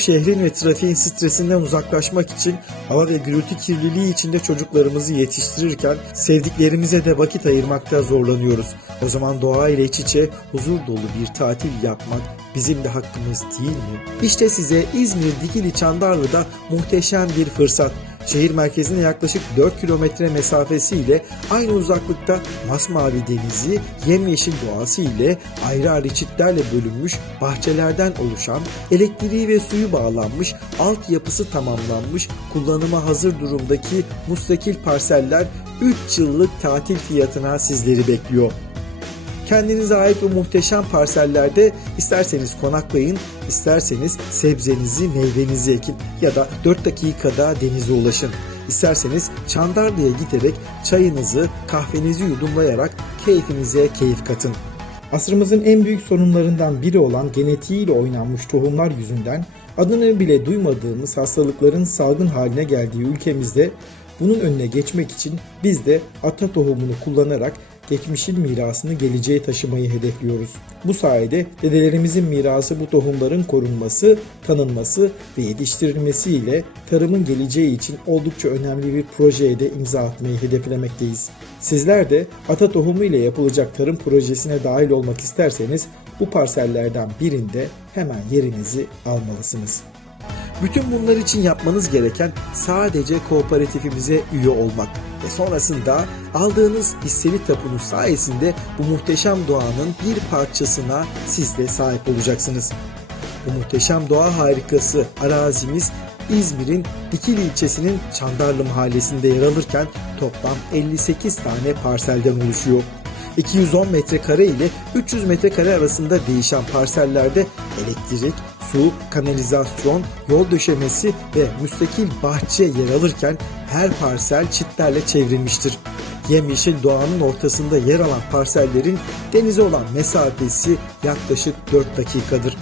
Şehrin ve trafiğin stresinden uzaklaşmak için hava ve gürültü kirliliği içinde çocuklarımızı yetiştirirken sevdiklerimize de vakit ayırmakta zorlanıyoruz. O zaman doğa ile iç içe huzur dolu bir tatil yapmak bizim de hakkımız değil mi? İşte size İzmir Dikili Çandarlı'da muhteşem bir fırsat. Şehir merkezine yaklaşık 4 kilometre mesafesiyle aynı uzaklıkta masmavi denizi, yemyeşil doğası ile ayrı ayrı çitlerle bölünmüş bahçelerden oluşan, elektriği ve suyu bağlanmış, altyapısı tamamlanmış, kullanıma hazır durumdaki mustakil parseller 3 yıllık tatil fiyatına sizleri bekliyor. Kendinize ait bu muhteşem parsellerde isterseniz konaklayın, isterseniz sebzenizi, meyvenizi ekin ya da 4 dakikada denize ulaşın. İsterseniz Çandarlı'ya giderek çayınızı, kahvenizi yudumlayarak keyfinize keyif katın. Asrımızın en büyük sorunlarından biri olan genetiğiyle oynanmış tohumlar yüzünden adını bile duymadığımız hastalıkların salgın haline geldiği ülkemizde bunun önüne geçmek için biz de ata tohumunu kullanarak geçmişin mirasını geleceğe taşımayı hedefliyoruz. Bu sayede dedelerimizin mirası bu tohumların korunması, tanınması ve yetiştirilmesiyle tarımın geleceği için oldukça önemli bir projeye de imza atmayı hedeflemekteyiz. Sizler de ata tohumu ile yapılacak tarım projesine dahil olmak isterseniz bu parsellerden birinde hemen yerinizi almalısınız. Bütün bunlar için yapmanız gereken sadece kooperatifimize üye olmak ve sonrasında aldığınız hisseli tapunu sayesinde bu muhteşem doğanın bir parçasına siz de sahip olacaksınız. Bu muhteşem doğa harikası arazimiz İzmir'in Dikili ilçesinin Çandarlı mahallesinde yer alırken toplam 58 tane parselden oluşuyor. 210 metrekare ile 300 metrekare arasında değişen parsellerde elektrik, su, kanalizasyon, yol döşemesi ve müstakil bahçe yer alırken her parsel çitlerle çevrilmiştir. Yemyeşil doğanın ortasında yer alan parsellerin denize olan mesafesi yaklaşık 4 dakikadır.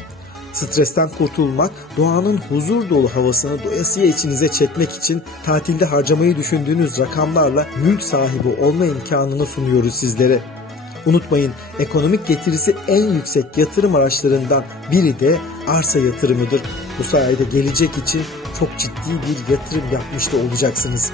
Stresten kurtulmak, doğanın huzur dolu havasını doyasıya içinize çekmek için tatilde harcamayı düşündüğünüz rakamlarla mülk sahibi olma imkanını sunuyoruz sizlere. Unutmayın ekonomik getirisi en yüksek yatırım araçlarından biri de arsa yatırımıdır. Bu sayede gelecek için çok ciddi bir yatırım yapmış da olacaksınız.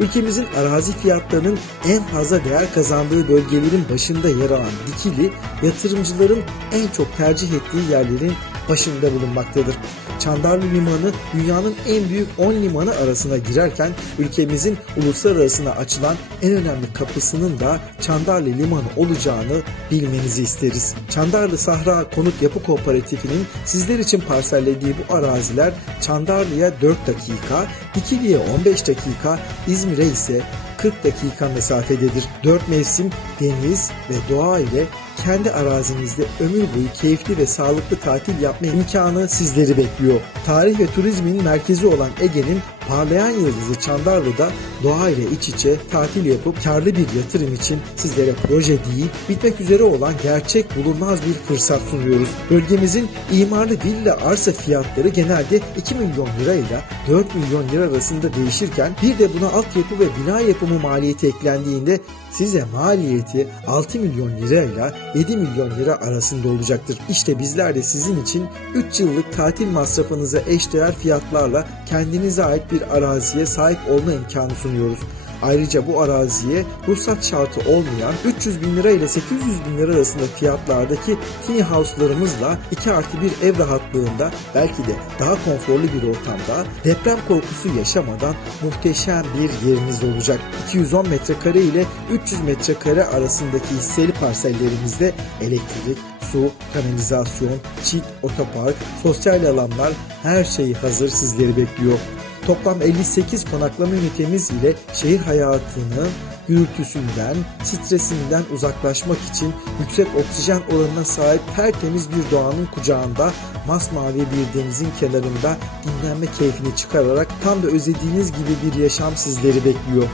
Ülkemizin arazi fiyatlarının en fazla değer kazandığı bölgelerin başında yer alan Dikili, yatırımcıların en çok tercih ettiği yerlerin başında bulunmaktadır. Çandarlı Limanı dünyanın en büyük 10 limanı arasına girerken ülkemizin uluslararasına açılan en önemli kapısının da Çandarlı Limanı olacağını bilmenizi isteriz. Çandarlı Sahra Konut Yapı Kooperatifi'nin sizler için parsellediği bu araziler Çandarlı'ya 4 dakika, Dikili'ye 15 dakika, İzmir'e ise 40 dakika mesafededir. 4 mevsim deniz ve doğa ile kendi arazinizde ömür boyu keyifli ve sağlıklı tatil yapma imkanı sizleri bekliyor. Tarih ve turizmin merkezi olan Ege'nin parlayan yıldızı Çandarlı'da doğa ile iç içe tatil yapıp karlı bir yatırım için sizlere proje değil, bitmek üzere olan gerçek bulunmaz bir fırsat sunuyoruz. Bölgemizin imarlı villa arsa fiyatları genelde 2 milyon lira ile 4 milyon lira arasında değişirken bir de buna altyapı ve bina yapımı maliyeti eklendiğinde size maliyeti 6 milyon lira ile 7 milyon lira arasında olacaktır. İşte bizler de sizin için 3 yıllık tatil masrafınıza eşdeğer fiyatlarla kendinize ait bir araziye sahip olma imkanı sunuyoruz. Ayrıca bu araziye ruhsat şartı olmayan 300 bin lira ile 800 bin lira arasında fiyatlardaki tiny house'larımızla 2 artı bir ev rahatlığında belki de daha konforlu bir ortamda deprem korkusu yaşamadan muhteşem bir yeriniz olacak. 210 metrekare ile 300 metrekare arasındaki hisseli parsellerimizde elektrik, su, kanalizasyon, çit, otopark, sosyal alanlar her şeyi hazır sizleri bekliyor. Toplam 58 konaklama ünitemiz ile şehir hayatını gürültüsünden, stresinden uzaklaşmak için yüksek oksijen oranına sahip tertemiz bir doğanın kucağında masmavi bir denizin kenarında dinlenme keyfini çıkararak tam da özlediğiniz gibi bir yaşam sizleri bekliyor.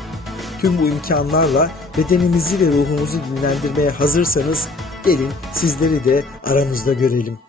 Tüm bu imkanlarla bedenimizi ve ruhumuzu dinlendirmeye hazırsanız gelin sizleri de aramızda görelim.